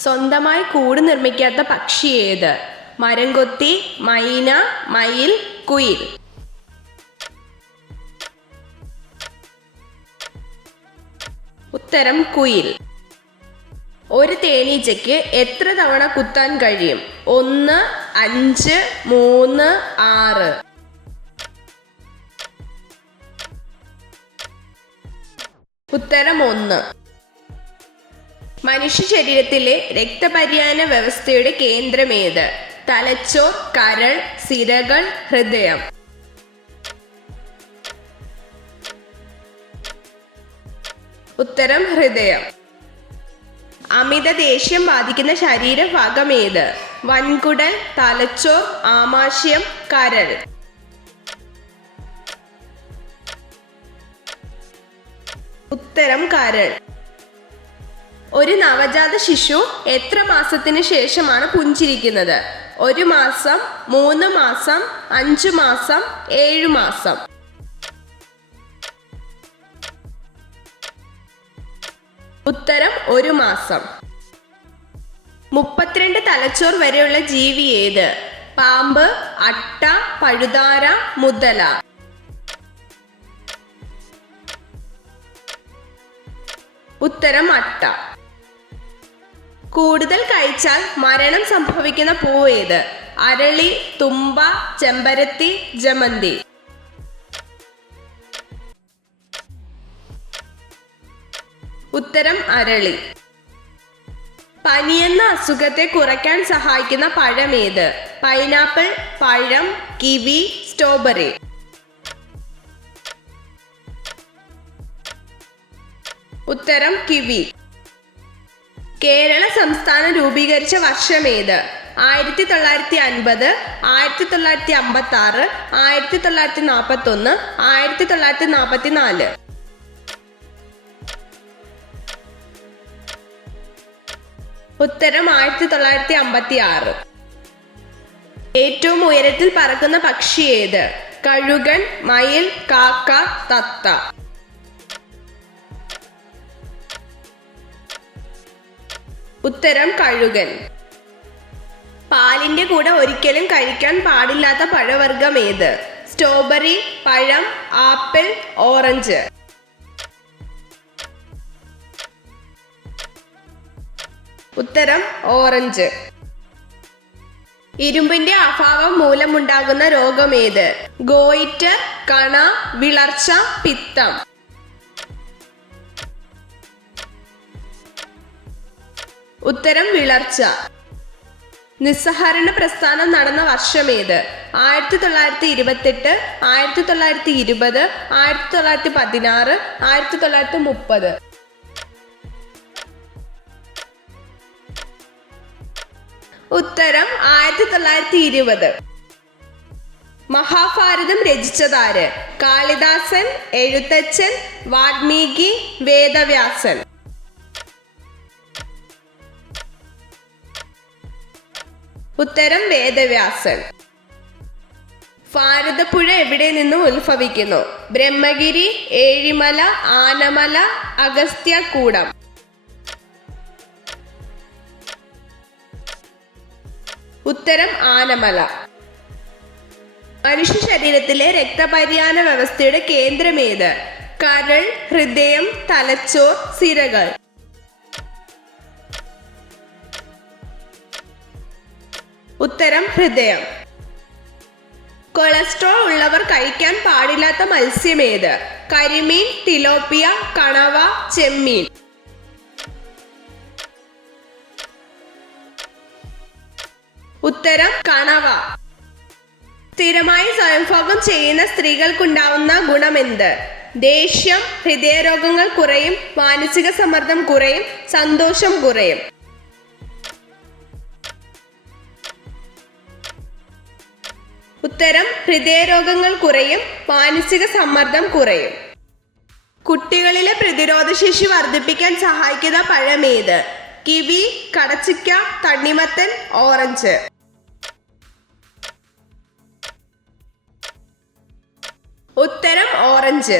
സ്വന്തമായി കൂട് നിർമ്മിക്കാത്ത പക്ഷി ഏത്? മരംകൊത്തി, മൈന, മയിൽ, കുയിൽ. ഉത്തരം കുയിൽ. ഒരു തേനീച്ചയ്ക്ക് എത്ര തവണ കുത്താൻ കഴിയും? 1, 5, 3, 6. ഉത്തരം 1. മനുഷ്യ ശരീരത്തിലെ രക്തപര്യാന വ്യവസ്ഥയുടെ കേന്ദ്രമേത്? തലച്ചോർ, കരൾ, സിരകൾ, ഹൃദയം. ഉത്തരം ഹൃദയം. അമിത ദേഷ്യം ബാധിക്കുന്ന ശരീരഭാഗം ഏത്? വൻകുടൽ, തലച്ചോർ, ആമാശയം, കരൾ. ഉത്തരം കരൾ. ഒരു നവജാത ശിശു എത്ര മാസത്തിന് ശേഷമാണ് പുഞ്ചിരിക്കുന്നത്? 1 മാസം, 3 മാസം, 5 മാസം, 7 മാസം. ഉത്തരം 1 മാസം. 32 തലച്ചോർ വരെയുള്ള ജീവി ഏത്? പാമ്പ്, അട്ട, പഴുതാര, മുതല. ഉത്തരം അട്ട. കൂടുതൽ കഴിച്ചാൽ മരണം സംഭവിക്കുന്ന പൂ ഏത്? അരളി, തുമ്പ, ചെമ്പരത്തി, ജമന്തി. ഉത്തരം അരളി. പനിയെന്ന അസുഖത്തെ കുറയ്ക്കാൻ സഹായിക്കുന്ന പഴം ഏത്? പൈനാപ്പിൾ, പഴം, കിവി, സ്ട്രോബെറി. ഉത്തരം കിവി. കേരള സംസ്ഥാനം രൂപീകരിച്ച വർഷം ഏത്? 1950, 1956, 1941, 1944. ഉത്തരം 1956. ഏറ്റവും ഉയരത്തിൽ പറക്കുന്ന പക്ഷി ഏത്? കഴുകൻ, മയിൽ, കാക്ക, തത്ത. ഉത്തരം കഴുകൻ. പാലിന്റെ കൂടെ ഒരിക്കലും കഴിക്കാൻ പാടില്ലാത്ത പഴവർഗ്ഗം ഏത്? സ്ട്രോബെറി, പഴം, ആപ്പിൾ, ഓറഞ്ച്. ഉത്തരം ഓറഞ്ച്. ഇരുമ്പിന്റെ അഭാവം മൂലമുണ്ടാകുന്ന രോഗം ഏത്? ഗോയിറ്റർ, കണ, വിളർച്ച, പിത്തം. ഉത്തരം വിളർച്ച. നിസ്സഹരണ പ്രസ്ഥാനം നടന്ന വർഷം ഏത്? 1928, 1920, 1916, 1930. ഉത്തരം 1920. മഹാഭാരതം രചിച്ചതാര്? കാളിദാസൻ, എഴുത്തച്ഛൻ, വാൽമീകി, വേദവ്യാസൻ. ഉത്തരം വേദവ്യാസൻ. ഭാരതപ്പുഴ എവിടെ നിന്നും ഉത്ഭവിക്കുന്നു? ബ്രഹ്മഗിരി, ഏഴിമല, ആനമല, അഗസ്ത്യകൂടം. ഉത്തരം ആനമല. മനുഷ്യ ശരീരത്തിലെ രക്തപര്യാന വ്യവസ്ഥയുടെ കേന്ദ്രമേത്? കരൾ, ഹൃദയം, തലച്ചോർ, സിരകൾ. ഉത്തരം ഹൃദയം. കൊളസ്ട്രോൾ ഉള്ളവർ കഴിക്കാൻ പാടില്ലാത്ത മത്സ്യം ഏത്? കരിമീൻ, തിലോപ്പിയ, കണവ, ചെമ്മീൻ. ഉത്തരം കണവ. സ്ഥിരമായി സ്വയംഭോഗം ചെയ്യുന്ന സ്ത്രീകൾക്കുണ്ടാവുന്ന ഗുണമെന്ത്? ദേഷ്യം, ഹൃദയരോഗങ്ങൾ കുറയും, മാനസിക സമ്മർദ്ദം കുറയും, സന്തോഷം കുറയും. ഉത്തരം ഹൃദയരോഗങ്ങൾ കുറയും, മാനസിക സമ്മർദ്ദം കുറയും. കുട്ടികളിലെ പ്രതിരോധശേഷി വർദ്ധിപ്പിക്കാൻ സഹായിക്കുന്ന പഴം ഏത്? കിവി, കടച്ചിക്ക, തണ്ണിമത്തൻ, ഓറഞ്ച്. ഉത്തരം ഓറഞ്ച്.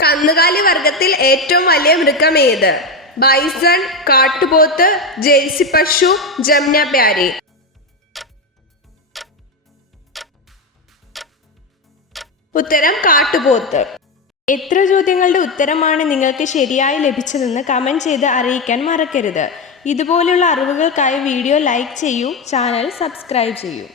കന്നുകാലി വർഗത്തിൽ ഏറ്റവും വലിയ മൃഗം ഏത്? ബൈസൺ, കാട്ടുപോത്ത്, ജേഴ്സി പശു, ജംന പ്യാരി. ഉത്തരം കാട്ടുപോത്ത്. എത്ര ചോദ്യങ്ങളുടെ ഉത്തരമാണ് നിങ്ങൾക്ക് ശരിയായി ലഭിച്ചതെന്ന് കമൻറ്റ് ചെയ്ത് അറിയിക്കാൻ മറക്കരുത്. ഇതുപോലുള്ള അറിവുകൾക്കായി വീഡിയോ ലൈക്ക് ചെയ്യൂ, ചാനൽ സബ്സ്ക്രൈബ് ചെയ്യൂ.